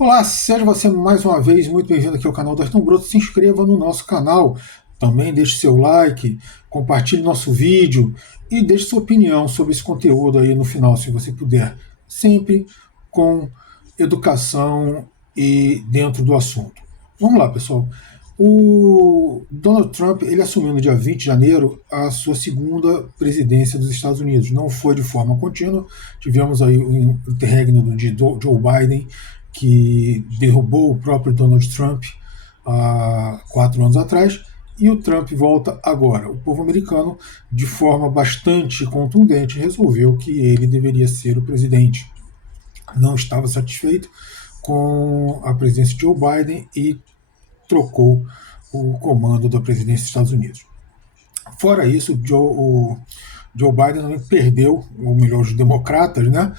Olá, seja você mais uma vez muito bem-vindo aqui ao canal do Ayrton Broto. Se inscreva no nosso canal, também deixe seu like, compartilhe nosso vídeo e deixe sua opinião sobre esse conteúdo aí no final, se você puder. Sempre com educação e dentro do assunto. Vamos lá, pessoal. O Donald Trump ele assumiu no dia 20 de janeiro a sua segunda presidência dos Estados Unidos. Não foi de forma contínua. Tivemos aí o interregno de Joe Biden, que derrubou o próprio Donald Trump há 4 anos atrás, e o Trump volta agora. O povo americano, de forma bastante contundente, resolveu que ele deveria ser o presidente. Não estava satisfeito com a presidência de Joe Biden e trocou o comando da presidência dos Estados Unidos. Fora isso, o Joe Biden também perdeu, ou melhor, os democratas, né,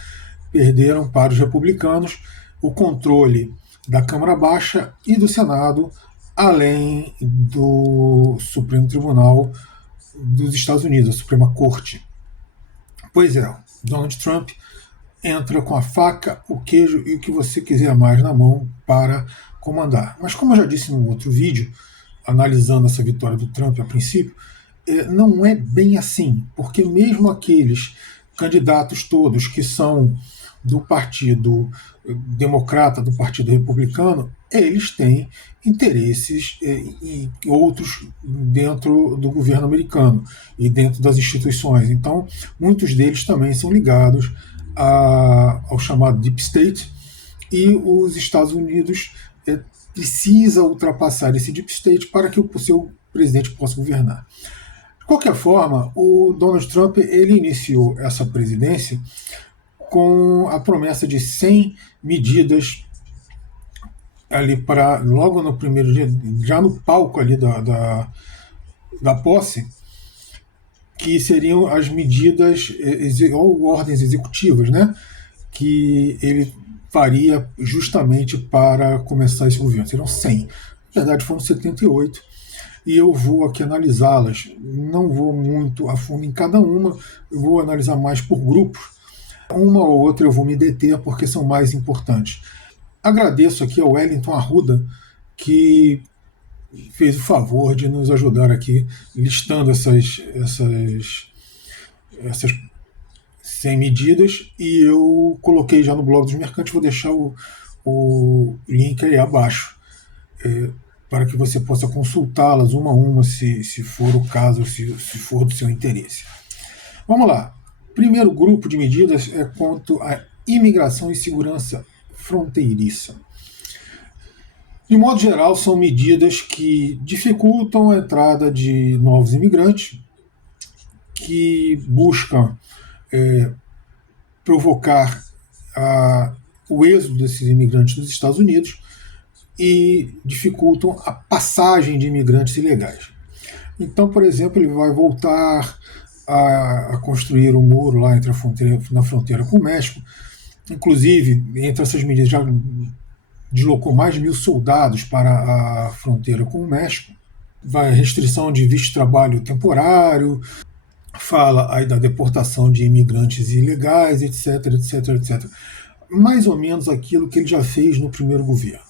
perderam para os republicanos o controle da Câmara Baixa e do Senado, além do Supremo Tribunal dos Estados Unidos, a Suprema Corte. Pois é, Donald Trump entra com a faca, o queijo e o que você quiser mais na mão para comandar. Mas como eu já disse no outro vídeo, analisando essa vitória do Trump a princípio, não é bem assim, porque mesmo aqueles candidatos todos que são do Partido Democrata, do Partido Republicano, eles têm interesses e outros dentro do governo americano e dentro das instituições. Então, muitos deles também são ligados ao chamado Deep State, e os Estados Unidos precisa ultrapassar esse Deep State para que o seu presidente possa governar. De qualquer forma, o Donald Trump ele iniciou essa presidência com a promessa de 100 medidas ali para, logo no primeiro dia, já no palco ali da posse, que seriam as medidas ou ordens executivas, né, que ele faria justamente para começar esse governo. Serão 100. Na verdade, foram 78. E eu vou aqui analisá-las. Não vou muito a fundo em cada uma, eu vou analisar mais por grupos. Uma ou outra eu vou me deter porque são mais importantes. Agradeço aqui ao Wellington Arruda, que fez o favor de nos ajudar aqui listando essas 100 medidas, e eu coloquei já no blog dos mercantes, vou deixar o link aí abaixo, para que você possa consultá-las uma a uma, se for o caso, se for do seu interesse. Vamos lá. Primeiro grupo de medidas é quanto à imigração e segurança fronteiriça. De modo geral, são medidas que dificultam a entrada de novos imigrantes, que buscam provocar o êxodo desses imigrantes dos Estados Unidos e dificultam a passagem de imigrantes ilegais. Então, por exemplo, ele vai voltar a construir um muro lá na fronteira com o México. Inclusive, entre essas medidas, já deslocou mais de 1.000 soldados para a fronteira com o México. Vai restrição de visto de trabalho temporário, fala aí da deportação de imigrantes ilegais, etc, etc, etc. Mais ou menos aquilo que ele já fez no primeiro governo.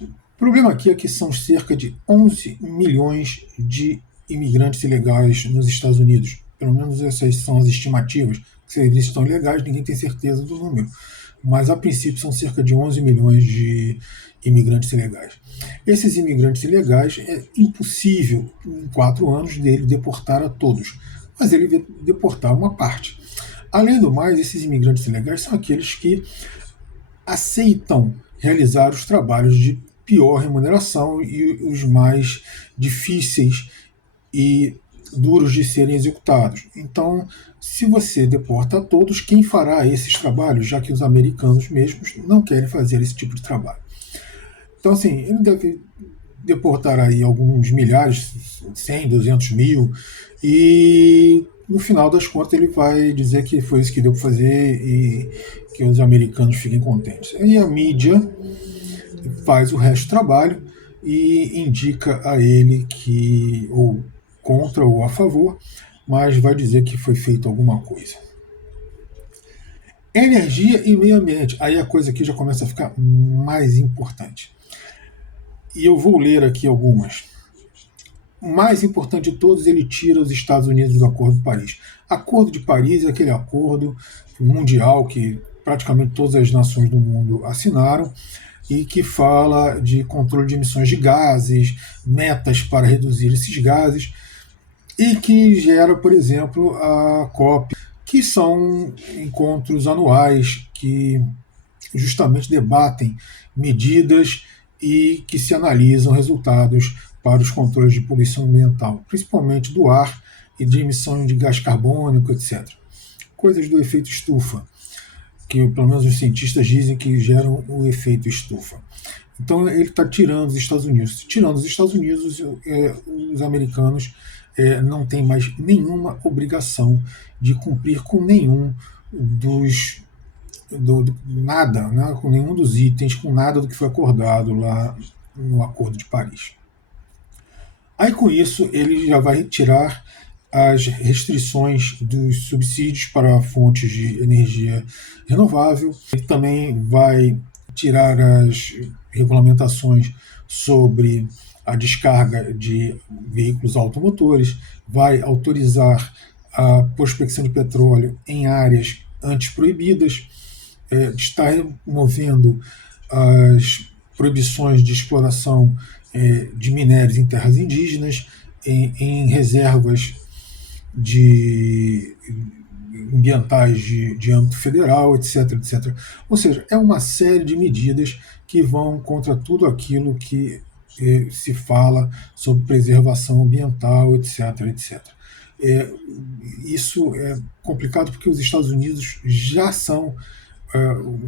O problema aqui é que são cerca de 11 milhões de imigrantes ilegais nos Estados Unidos. Pelo menos essas são as estimativas. Se eles estão ilegais, ninguém tem certeza do número. Mas, a princípio, são cerca de 11 milhões de imigrantes ilegais. Esses imigrantes ilegais, é impossível, em 4 anos, dele deportar a todos. Mas ele vai deportar uma parte. Além do mais, esses imigrantes ilegais são aqueles que aceitam realizar os trabalhos de pior remuneração e os mais difíceis e duros de serem executados. Então, se você deporta a todos, quem fará esses trabalhos, já que os americanos mesmos não querem fazer esse tipo de trabalho? Então, assim, ele deve deportar aí alguns milhares, 100, 200 mil, e no final das contas ele vai dizer que foi isso que deu para fazer e que os americanos fiquem contentes. E a mídia faz o resto do trabalho e indica a ele que ou contra ou a favor, mas vai dizer que foi feito alguma coisa. Energia e meio ambiente. Aí a coisa aqui já começa a ficar mais importante. E eu vou ler aqui algumas. O mais importante de todos, ele tira os Estados Unidos do Acordo de Paris. Acordo de Paris é aquele acordo mundial que praticamente todas as nações do mundo assinaram e que fala de controle de emissões de gases, metas para reduzir esses gases, e que gera, por exemplo, a COP, que são encontros anuais que justamente debatem medidas e que se analisam resultados para os controles de poluição ambiental, principalmente do ar e de emissão de gás carbônico, etc. Coisas do efeito estufa, que pelo menos os cientistas dizem que geram o efeito estufa. Então ele está tirando os Estados Unidos. Tirando os Estados Unidos, os americanos não têm mais nenhuma obrigação de cumprir com nenhum nada, né, com nenhum dos itens, com nada do que foi acordado lá no Acordo de Paris. Aí com isso ele já vai retirar as restrições dos subsídios para fontes de energia renovável. Ele também vai tirar as regulamentações sobre a descarga de veículos automotores, vai autorizar a prospecção de petróleo em áreas antes proibidas, está removendo as proibições de exploração de minérios em terras indígenas, em reservas de ambientais de âmbito federal, etc, etc. Ou seja, é uma série de medidas que vão contra tudo aquilo que se fala sobre preservação ambiental, etc, etc. É, isso é complicado porque os Estados Unidos já são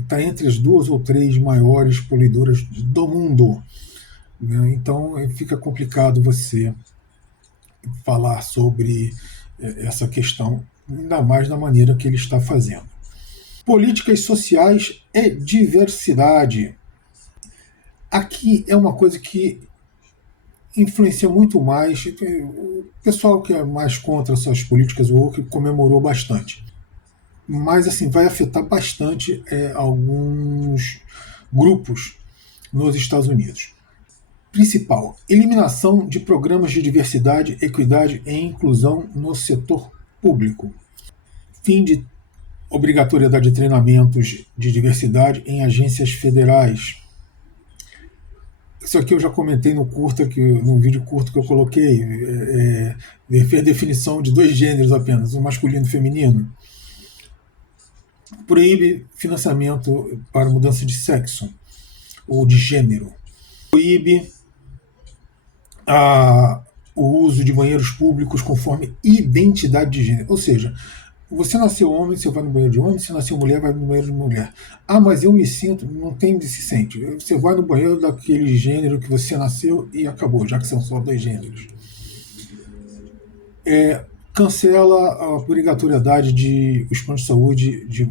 está entre as duas ou três maiores poluidoras do mundo, né? Então fica complicado você falar sobre essa questão, ainda mais da maneira que ele está fazendo. Políticas sociais e diversidade. Aqui é uma coisa que influencia muito mais. O pessoal que é mais contra essas políticas woke comemorou bastante. Mas assim, vai afetar bastante alguns grupos nos Estados Unidos. Principal: eliminação de programas de diversidade, equidade e inclusão no setor público. Fim de obrigatoriedade de treinamentos de diversidade em agências federais. Isso aqui eu já comentei no vídeo curto que eu coloquei. Fez definição de dois gêneros apenas, o masculino e o feminino. Proíbe financiamento para mudança de sexo ou de gênero. Proíbe o uso de banheiros públicos conforme identidade de gênero. Ou seja, você nasceu homem, você vai no banheiro de homem, se nasceu mulher, vai no banheiro de mulher. Ah, mas eu me sinto, não tem de se sente. Você vai no banheiro daquele gênero que você nasceu e acabou, já que são só dois gêneros. Cancela a obrigatoriedade de os planos de saúde de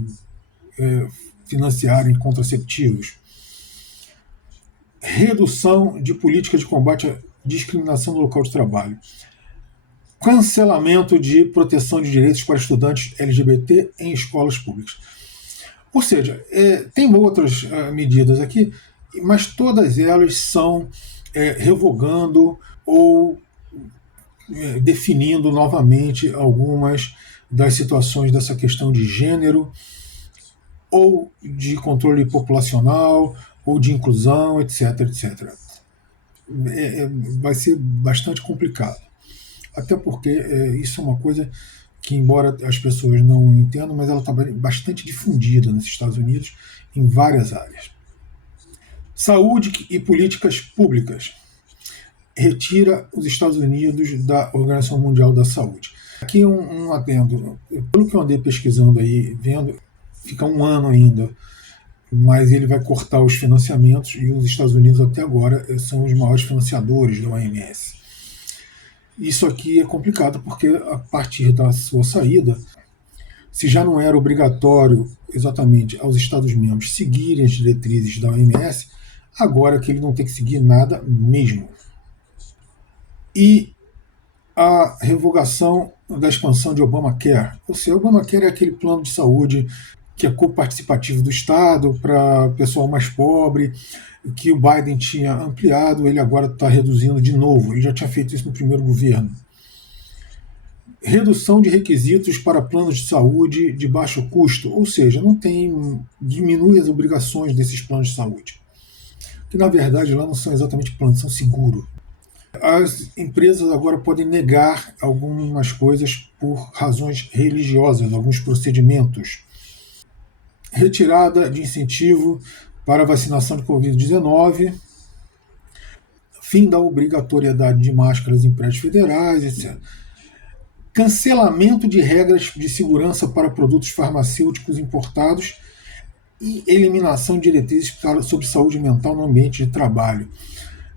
financiarem contraceptivos. Redução de política de combate à discriminação no local de trabalho. Cancelamento de proteção de direitos para estudantes LGBT em escolas públicas. Ou seja, tem outras medidas aqui, mas todas elas são revogando ou definindo novamente algumas das situações dessa questão de gênero, ou de controle populacional, ou de inclusão, etc, etc. Vai ser bastante complicado. Até porque isso é uma coisa que, embora as pessoas não entendam, mas ela está bastante difundida nos Estados Unidos em várias áreas. Saúde e políticas públicas. Retira os Estados Unidos da Organização Mundial da Saúde. Aqui um adendo. Pelo que eu andei pesquisando aí, vendo, fica um ano ainda, mas ele vai cortar os financiamentos e os Estados Unidos até agora são os maiores financiadores da OMS. Isso aqui é complicado porque a partir da sua saída, se já não era obrigatório exatamente aos Estados-membros seguirem as diretrizes da OMS, agora que ele não tem que seguir nada mesmo. E a revogação da expansão de Obamacare. Ou seja, Obamacare é aquele plano de saúde que é coparticipativo do Estado para o pessoal mais pobre, que o Biden tinha ampliado, ele agora está reduzindo de novo. Ele já tinha feito isso no primeiro governo. Redução de requisitos para planos de saúde de baixo custo, ou seja, diminui as obrigações desses planos de saúde, que na verdade lá não são exatamente planos, são seguros. As empresas agora podem negar algumas coisas por razões religiosas, alguns procedimentos. Retirada de incentivo para a vacinação de Covid-19, fim da obrigatoriedade de máscaras em prédios federais, etc. Cancelamento de regras de segurança para produtos farmacêuticos importados e eliminação de diretrizes sobre saúde mental no ambiente de trabalho.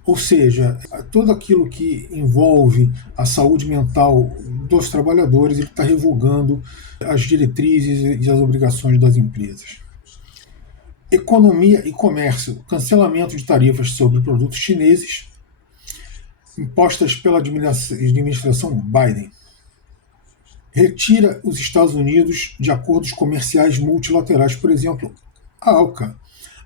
Ou seja, tudo aquilo que envolve a saúde mental dos trabalhadores, ele está revogando as diretrizes e as obrigações das empresas. Economia e comércio, cancelamento de tarifas sobre produtos chineses impostas pela administração Biden. Retira os Estados Unidos de acordos comerciais multilaterais, por exemplo, a ALCA.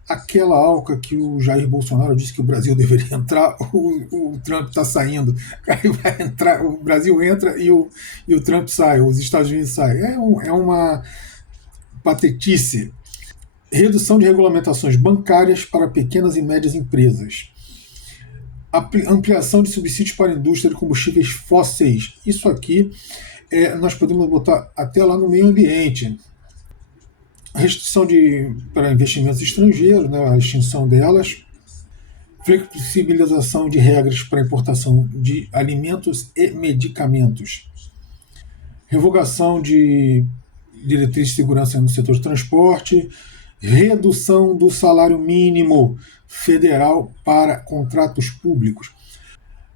Aquela ALCA que o Jair Bolsonaro disse que o Brasil deveria entrar, o Trump está saindo. Aí vai entrar, o Brasil entra e o Trump sai, os Estados Unidos saem. É uma patetice. Redução de regulamentações bancárias para pequenas e médias empresas. Ampliação de subsídios para a indústria de combustíveis fósseis. Isso aqui nós podemos botar até lá no meio ambiente. Restrição para investimentos estrangeiros, né, a extinção delas. Flexibilização de regras para importação de alimentos e medicamentos. Revogação de diretrizes de segurança no setor de transporte. Redução do salário mínimo federal para contratos públicos.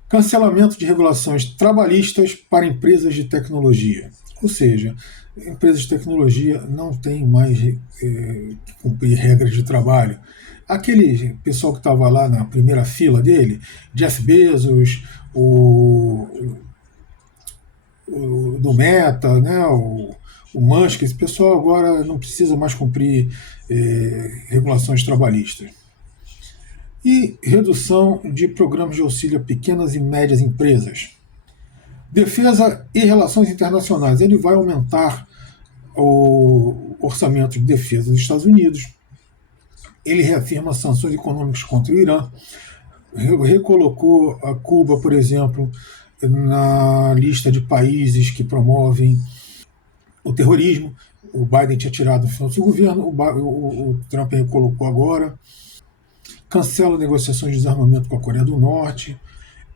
Cancelamento de regulações trabalhistas para empresas de tecnologia. Ou seja, empresas de tecnologia não têm mais que cumprir regras de trabalho. Aquele pessoal que estava lá na primeira fila dele, Jeff Bezos, o do Meta, né, o Musk, esse pessoal agora não precisa mais cumprir regulações trabalhistas. E redução de programas de auxílio a pequenas e médias empresas. Defesa e relações internacionais. Ele vai aumentar o orçamento de defesa dos Estados Unidos. Ele reafirma sanções econômicas contra o Irã. Recolocou a Cuba, por exemplo, na lista de países que promovem o terrorismo. O Biden tinha tirado no final do seu governo, o Trump recolocou agora. Cancela negociações de desarmamento com a Coreia do Norte.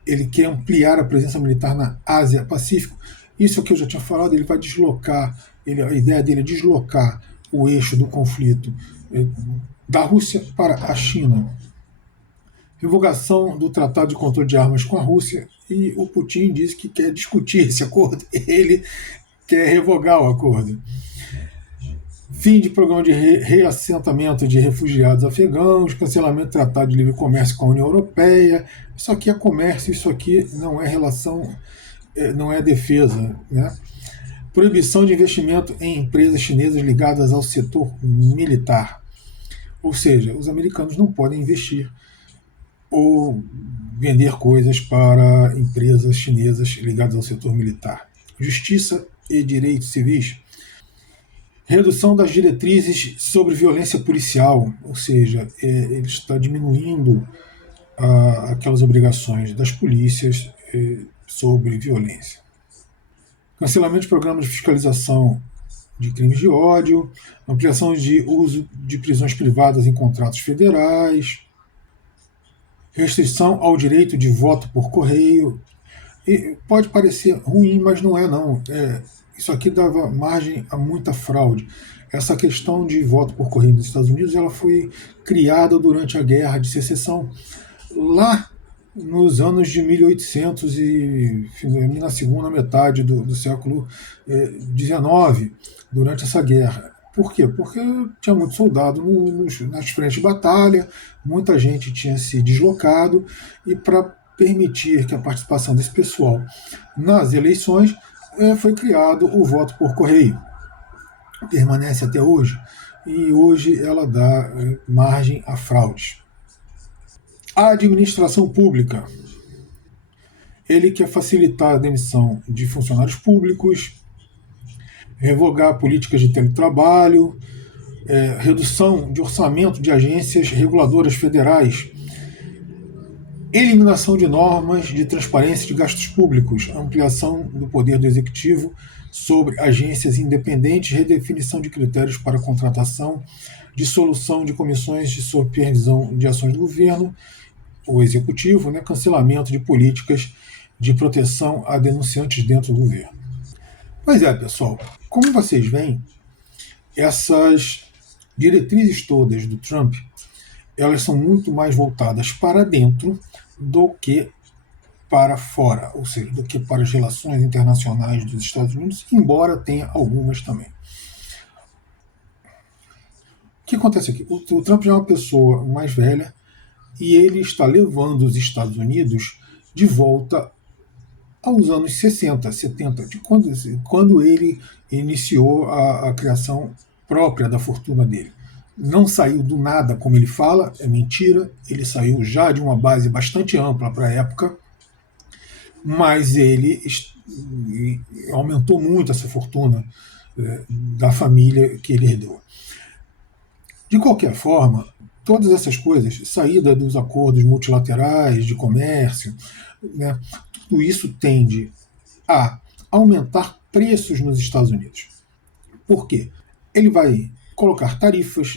Ele quer ampliar a presença militar na Ásia-Pacífico. Isso que eu já tinha falado, ele vai deslocar, a ideia dele é deslocar o eixo do conflito da Rússia para a China. Revogação do Tratado de Controle de Armas com a Rússia, e o Putin disse que quer discutir esse acordo, ele quer revogar o acordo. Fim de programa de reassentamento de refugiados afegãos, cancelamento do Tratado de Livre Comércio com a União Europeia. Isso aqui é comércio, isso aqui não é relação, não é defesa, né? Proibição de investimento em empresas chinesas ligadas ao setor militar. Ou seja, os americanos não podem investir ou vender coisas para empresas chinesas ligadas ao setor militar. Justiça e direitos civis. Redução das diretrizes sobre violência policial, ou seja, ele está diminuindo aquelas obrigações das polícias sobre violência. Cancelamento de programas de fiscalização de crimes de ódio, ampliação de uso de prisões privadas em contratos federais, restrição ao direito de voto por correio. E pode parecer ruim, mas não é não. Isso aqui dava margem a muita fraude. Essa questão de voto por correio nos Estados Unidos, ela foi criada durante a Guerra de Secessão, lá nos anos de 1800 e na segunda metade do século XIX, durante essa guerra. Por quê? Porque tinha muito soldado nas frentes de batalha, muita gente tinha se deslocado, e para permitir que a participação desse pessoal nas eleições, foi criado o voto por correio. Permanece até hoje. e hoje ela dá margem a fraudes. A administração pública. Ele quer facilitar a demissão de funcionários públicos, revogar políticas de teletrabalho, redução de orçamento de agências reguladoras federais, eliminação de normas de transparência de gastos públicos, ampliação do poder do executivo sobre agências independentes, redefinição de critérios para contratação, dissolução de comissões de supervisão de ações do governo, o executivo, né, cancelamento de políticas de proteção a denunciantes dentro do governo. Pois é, pessoal, como vocês veem, essas diretrizes todas do Trump, elas são muito mais voltadas para dentro do que para fora, ou seja, do que para as relações internacionais dos Estados Unidos, embora tenha algumas também. O que acontece aqui? O Trump já é uma pessoa mais velha e ele está levando os Estados Unidos de volta aos anos 60, 70, de quando ele iniciou a criação própria da fortuna dele. Não saiu do nada, como ele fala, é mentira, ele saiu já de uma base bastante ampla para a época, mas ele aumentou muito essa fortuna da família que ele herdou. De qualquer forma, todas essas coisas, saída dos acordos multilaterais de comércio, né, tudo isso tende a aumentar preços nos Estados Unidos. Por quê? Ele vai colocar tarifas,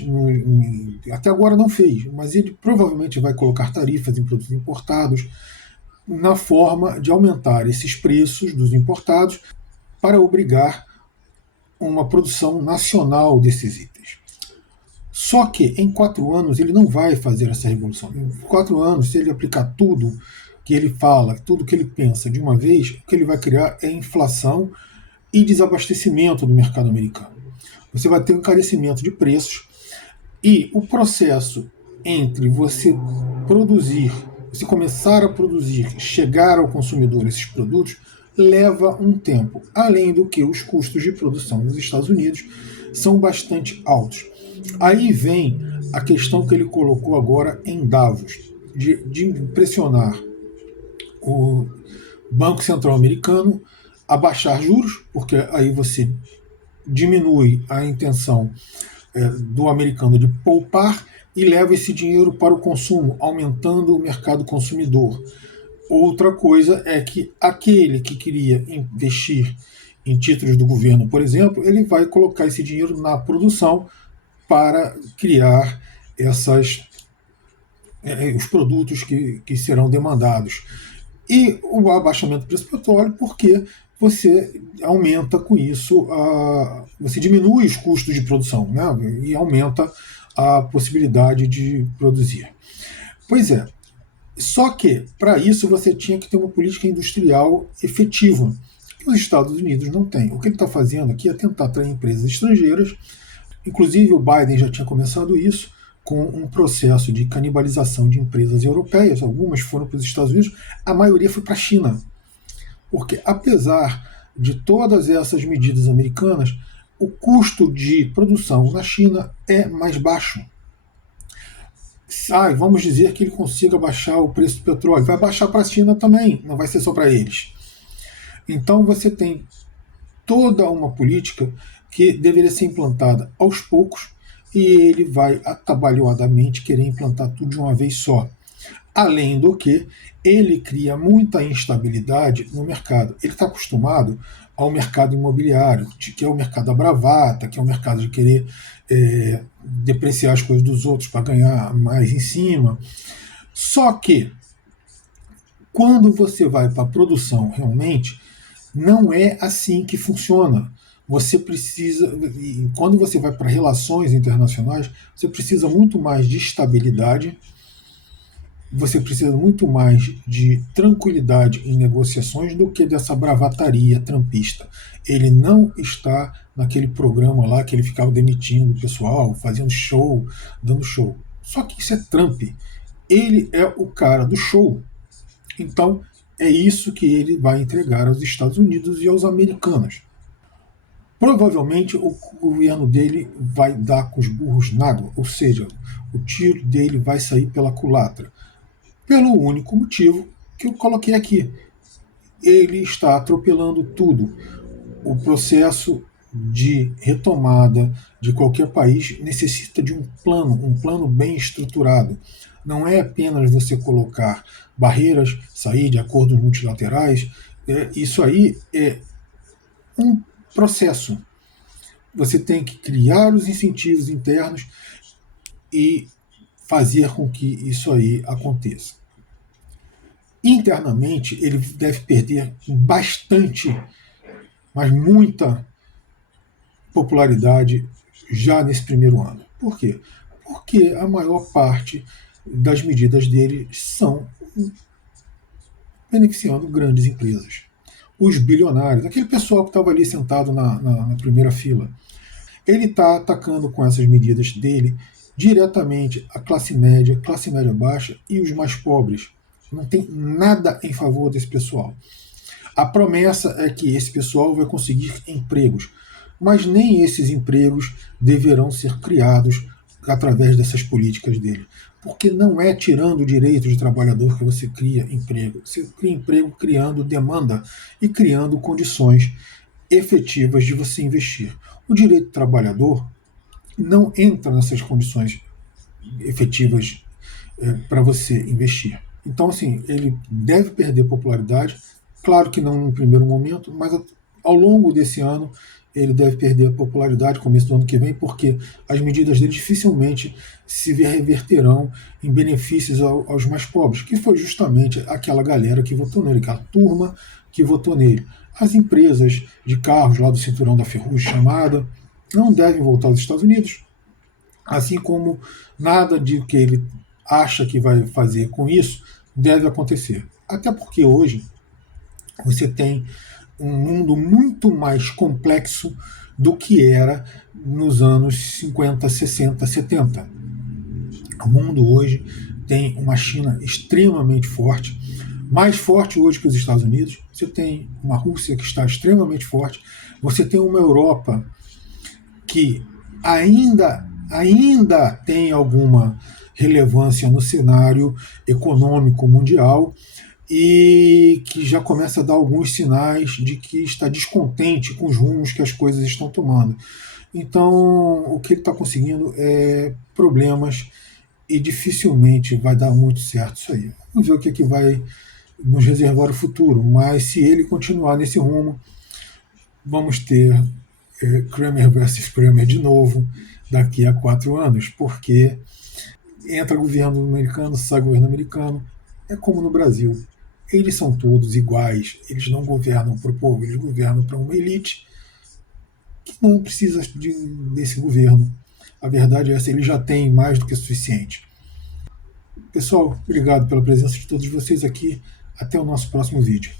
até agora não fez, mas ele provavelmente vai colocar tarifas em produtos importados na forma de aumentar esses preços dos importados para obrigar uma produção nacional desses itens. Só que em 4 anos ele não vai fazer essa revolução. Em 4 anos, se ele aplicar tudo que ele fala, tudo que ele pensa de uma vez, o que ele vai criar é inflação e desabastecimento do mercado americano. Você vai ter um encarecimento de preços e o processo entre você produzir, você começar a produzir, chegar ao consumidor esses produtos, leva um tempo. Além do que os custos de produção nos Estados Unidos são bastante altos. Aí vem a questão que ele colocou agora em Davos, de pressionar o Banco Central americano a baixar juros, porque aí você diminui a intenção do americano de poupar e leva esse dinheiro para o consumo, aumentando o mercado consumidor. Outra coisa é que aquele que queria investir em títulos do governo, por exemplo, ele vai colocar esse dinheiro na produção para criar os produtos que serão demandados. E o abaixamento do preço do petróleo, porque você aumenta com isso, você diminui os custos de produção, né? E aumenta a possibilidade de produzir. Pois é, só que para isso você tinha que ter uma política industrial efetiva, que os Estados Unidos não têm. O que ele está fazendo aqui é tentar atrair empresas estrangeiras. Inclusive o Biden já tinha começado isso com um processo de canibalização de empresas europeias. Algumas foram para os Estados Unidos, a maioria foi para a China. Porque apesar de todas essas medidas americanas, o custo de produção na China é mais baixo. Vamos dizer que ele consiga baixar o preço do petróleo. Vai baixar para a China também, não vai ser só para eles. Então você tem toda uma política que deveria ser implantada aos poucos e ele vai atabalhoadamente querer implantar tudo de uma vez só. Além do que, ele cria muita instabilidade no mercado. Ele está acostumado ao mercado imobiliário, que é o mercado da bravata, que é o mercado de querer depreciar as coisas dos outros para ganhar mais em cima. Só que, quando você vai para a produção realmente, não é assim que funciona. Você precisa, quando você vai para relações internacionais, você precisa muito mais de estabilidade, você precisa muito mais de tranquilidade em negociações do que dessa bravataria trumpista. Ele não está naquele programa lá que ele ficava demitindo o pessoal, fazendo show, dando show. Só que isso é Trump. Ele é o cara do show. Então, é isso que ele vai entregar aos Estados Unidos e aos americanos. provavelmente o governo dele vai dar com os burros na água, ou seja, o tiro dele vai sair pela culatra, pelo único motivo que eu coloquei aqui. Ele está atropelando tudo. O processo de retomada de qualquer país necessita de um plano bem estruturado. Não é apenas você colocar barreiras, sair de acordos multilaterais. Isso aí é um processo. Você tem que criar os incentivos internos e fazer com que isso aí aconteça. Internamente, ele deve perder bastante, mas muita popularidade já nesse primeiro ano. Por quê? Porque a maior parte das medidas dele são beneficiando grandes empresas. Os bilionários, aquele pessoal que estava ali sentado na primeira fila, ele está atacando com essas medidas dele diretamente a classe média baixa e os mais pobres. Não tem nada em favor desse pessoal. A promessa é que esse pessoal vai conseguir empregos, mas nem esses empregos deverão ser criados através dessas políticas dele. Porque não é tirando o direito de trabalhador que você cria emprego. Você cria emprego criando demanda e criando condições efetivas de você investir. O direito do trabalhador não entra nessas condições efetivas para você investir. Então, assim, ele deve perder popularidade, claro que não no primeiro momento, mas ao longo desse ano ele deve perder a popularidade, começo do ano que vem, porque as medidas dele dificilmente se reverterão em benefícios aos mais pobres, que foi justamente aquela galera que votou nele, aquela turma que votou nele. As empresas de carros lá do cinturão da Ferrugem chamada não devem voltar aos Estados Unidos, assim como nada de que ele acha que vai fazer com isso deve acontecer. Até porque hoje você tem um mundo muito mais complexo do que era nos anos 50, 60, 70. O mundo hoje tem uma China extremamente forte, mais forte hoje que os Estados Unidos. Você tem uma Rússia que está extremamente forte. Você tem uma Europa que ainda tem alguma relevância no cenário econômico mundial e que já começa a dar alguns sinais de que está descontente com os rumos que as coisas estão tomando. Então, o que ele está conseguindo é problemas e dificilmente vai dar muito certo isso aí. Vamos ver o que vai nos reservar o futuro, mas se ele continuar nesse rumo, vamos ter Kramer versus Kramer de novo daqui a 4 anos, porque entra governo americano, sai governo americano, é como no Brasil. Eles são todos iguais, eles não governam para o povo, eles governam para uma elite que não precisa desse governo. A verdade é essa, ele já tem mais do que suficiente. Pessoal, obrigado pela presença de todos vocês aqui. Até o nosso próximo vídeo.